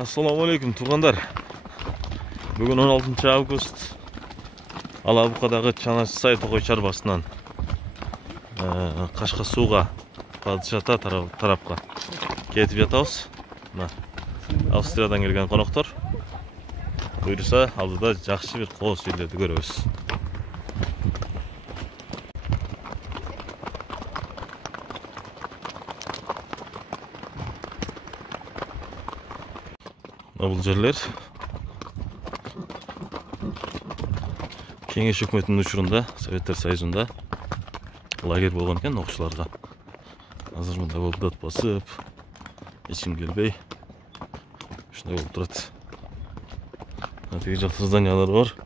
Assalamu alaikum tuğanlar. Bugün 16 Ağustos. Alabukadagı Çanaşsay Tokoy çarбасынан Кашка сууга падышата тарапка кетип жатабыз. Мына Австриядан келген коноктор. Буйруса алдыда жакшы бир кооз жерлерди көрөбүз. Бул жерлер Кеңеш өкмөтүнүн учурунда Советтер Союзунда лагерь болгон экен окуучуларга. Азыр мында болуп дат басып, эч ким келбей ушундай болуп турат. Тиги жакта зданиялар бар.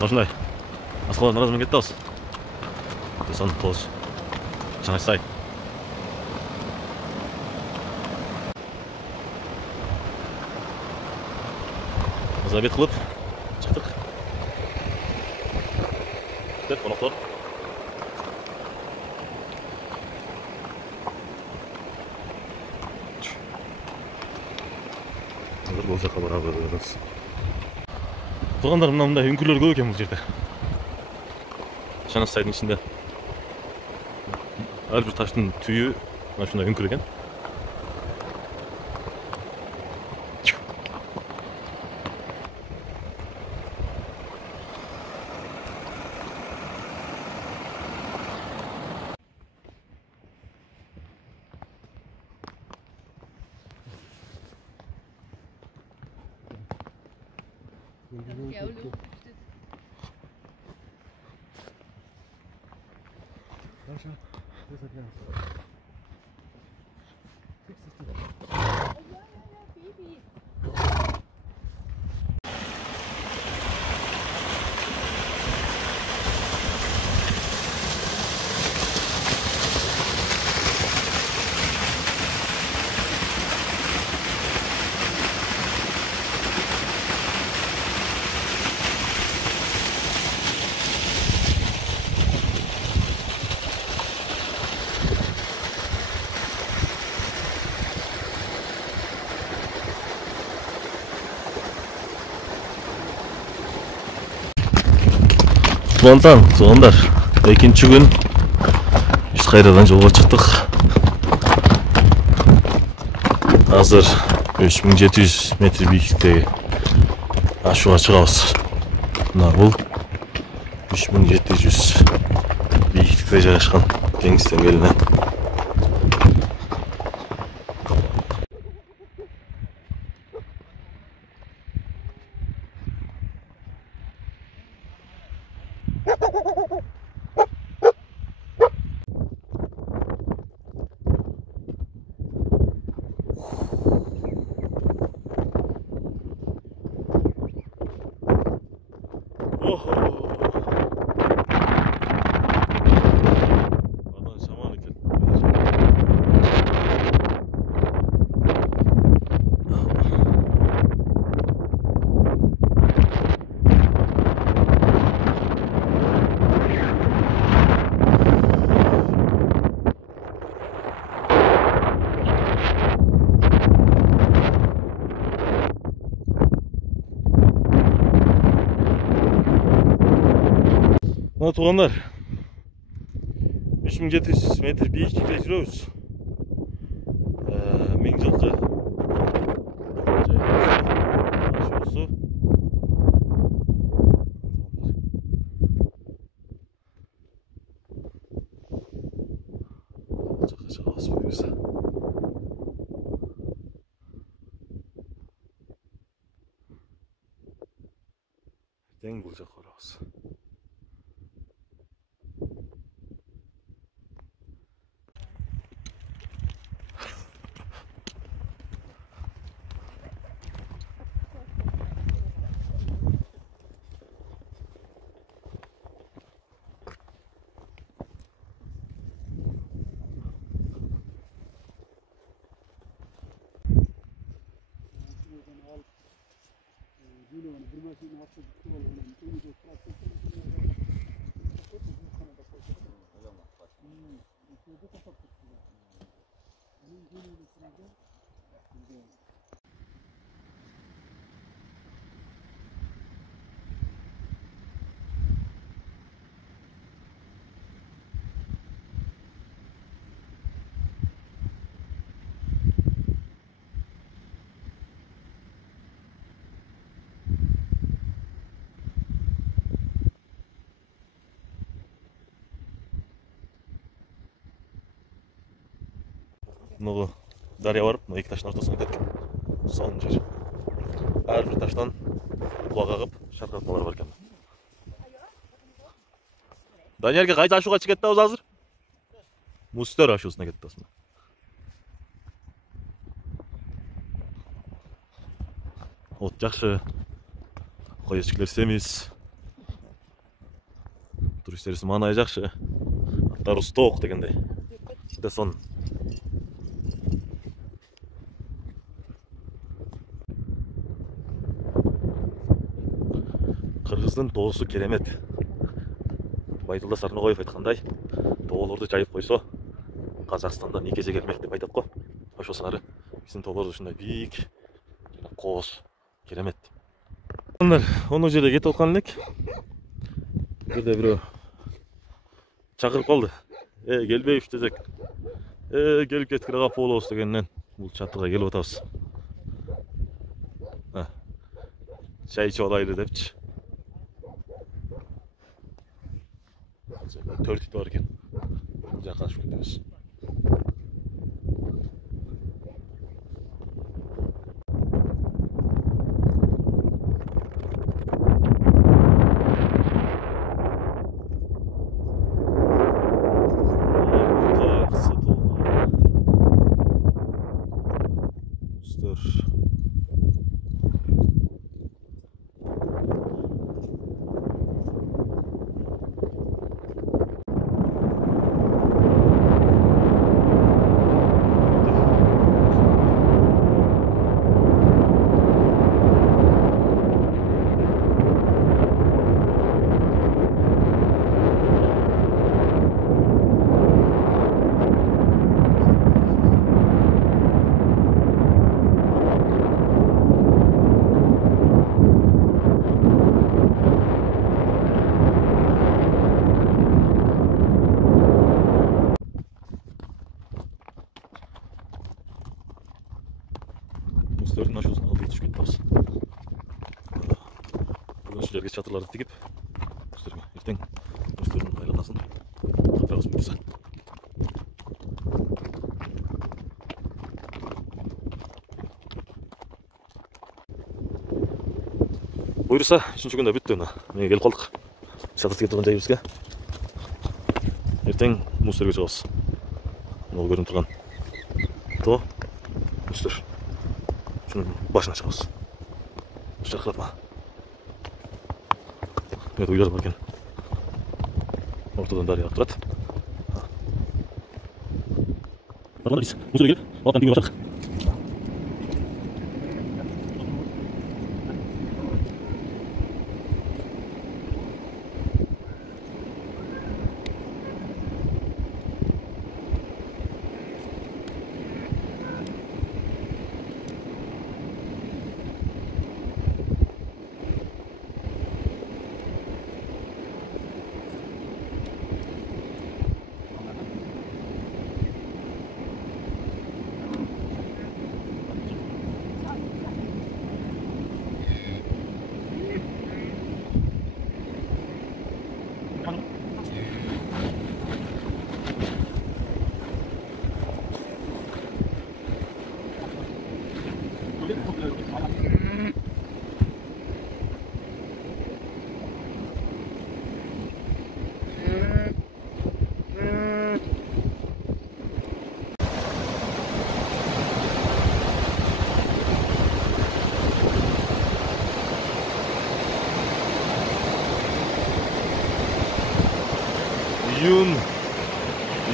Ушундай аскалардын арасынан кетип атабыз. Сон кооз Чанашсай. Забет кылып чыктык. Кет коноктор. Азыр бул жака барабыз. Туғандар мындай үңкүрлөр көп экен бул жерде. Чанашсайдын ичинде. Ар бир таштын түйү мына ушундай үңкүр экен. Kumandan, tuğanlar, ikinci gün biz kayradan yolga çıktık. Hazır 3700 metre büyüklükte aşağı çıkıyoruz. Bu 3700 büyüklükte joylashgan dengizden gelinen. Мына туғандар 3700 метр биіктікте жүрөбүз. Миң жылкы жайгасы. Жака чыгабыз буюрса. Тең бул жака барабыз. Мынау дария барып, мына екі таштың ортасына кеткен. Son жер. Әр бір таштан құлақ ағып, шарқыратмалар бар екен. Даниэлге қайта ашуға кетті ауыз азыр? Мустер ашуысына кетті осында. От жақшы. Қой ешкілер семіз. Туристерісі манай жақшы. Аттар ұстоқ дегендей. Де сон. Қырғыздың тоғысы керемет. Байдылда Сарноғоев айтқандай, тоғыларды жайып қойса, Қазақстанда не кесе келмек деп айтады ғой. Ошо сары біздің тоғыларды шындай биік, қос, керемет. Оны жерде кетіп отқан елек. Бірде біреу шақырып қалды. Келбейіп десек. Келіп кеткіре қап болуыз дегеннен бұл чатыға келіп отабыз. Шай ішіп алайлы депчі. Төрт ит бар екен. Жаққа ашып кетеміз. Mustörün aşağısına aldığı düşük etmez. Bugün şu yerge çatırları dikip Mustörün erten Mustörün aylanasın kapırağız mümkünse. Buyursa, üçüncü günde bitti ona. Mene gelip kaldık. Çatırtı getirген жайыбызга. Erten Mustörге çıkabız. Ол көрініп тұрған то Mustör. Şunun başına çıkabız. Şarkılatma. Evet, uylar varken ortadan darya aktırat. Bakmalar biz. Mustör'e gelip alttan dinle başladık.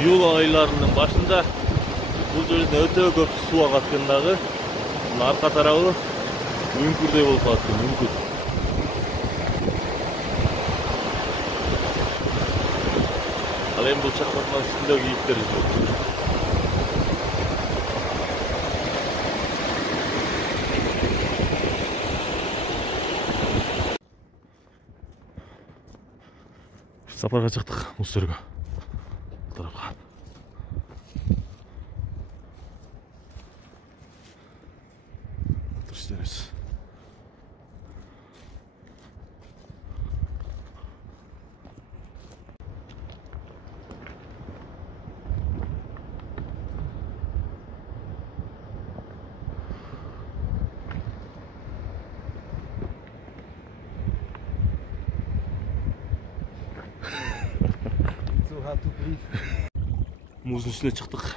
Iyul aylarının başında bu жерде өте көп су ағатқандағы арқа тарабы Үңкүрдөй болуп калат, үңкүр. Ал эми бул чакмактын үстүндө кийиктер жүзөт. Сапарга чыктык Муз-Сөргө тарапка. Туруштеребиз. Muzdun üstüne çıktık.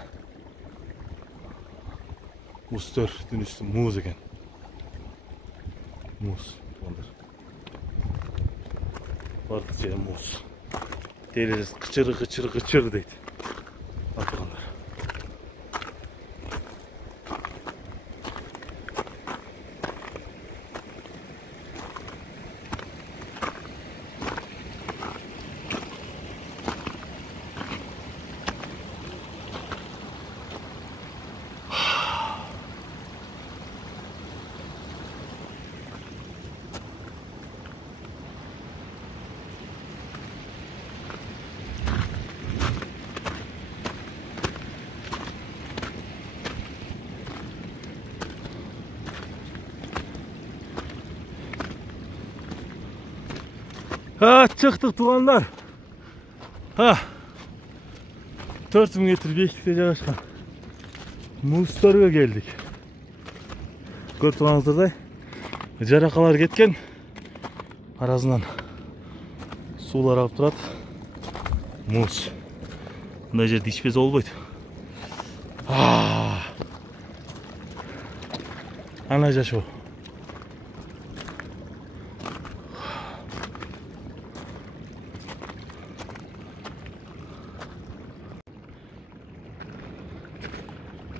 Muz-Sör üstü muz eken. Muz. Bardıkça muz. Teririz kıçır kıçır kıçır deydi. Atılganlar. Ha, çıktık tuğanlar. Ha. 4000 metre büyüklükte жайгашкан Muz-Sörгө geldik. Көрүп турганыңыздардай жаракалар кеткен. Арасынан суулар агып турат. Муз. Мындай жерде ичпесе болбойт. Ана жашоо.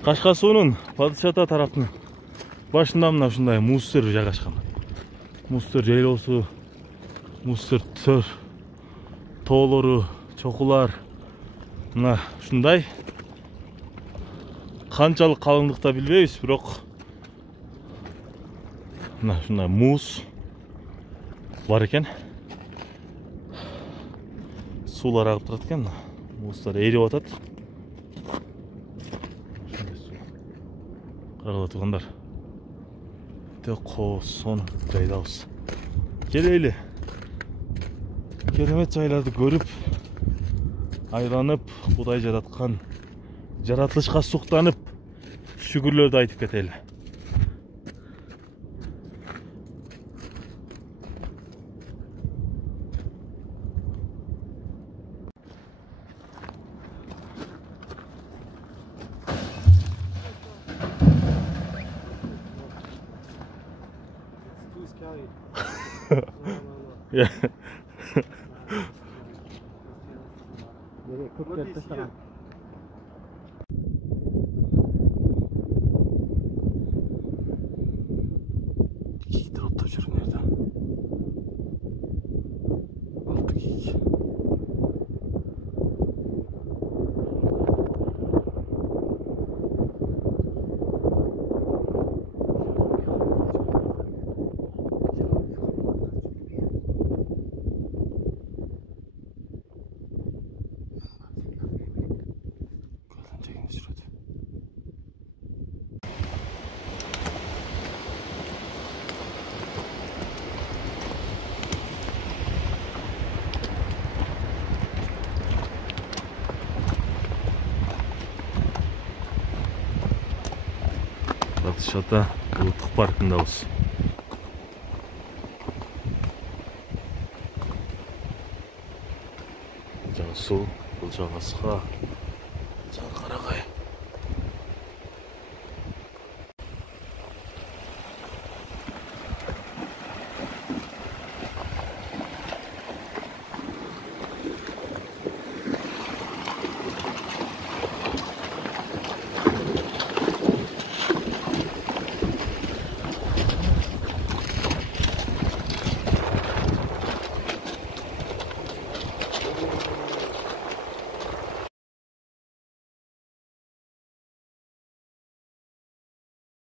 Кашка суунун Падыш Ата тараптын башында мына ушундай Муз-Сөр жайгашкан. Муз-Сөр жайлоосу, Муз-Сөр тоолору, чокулар мына ушундай. Канчалык калыңдыкта билбейбиз, бирок мына ушундай муз бар экен. Суулар агып турат экен. Муздар эрип атат. Карагыла тугандар. Сон жайдабыз. Келели. Керемет жайларды көрүп, айланып, Кудай жараткан жаратылышка суктанып, шүгүрлөрдү айтып кетели. Yeah. Geyikler otta жүрүп nerede? Altı geyik. Падыш Ата улуттук паркындабыз. Жана суу бул жагы кыска.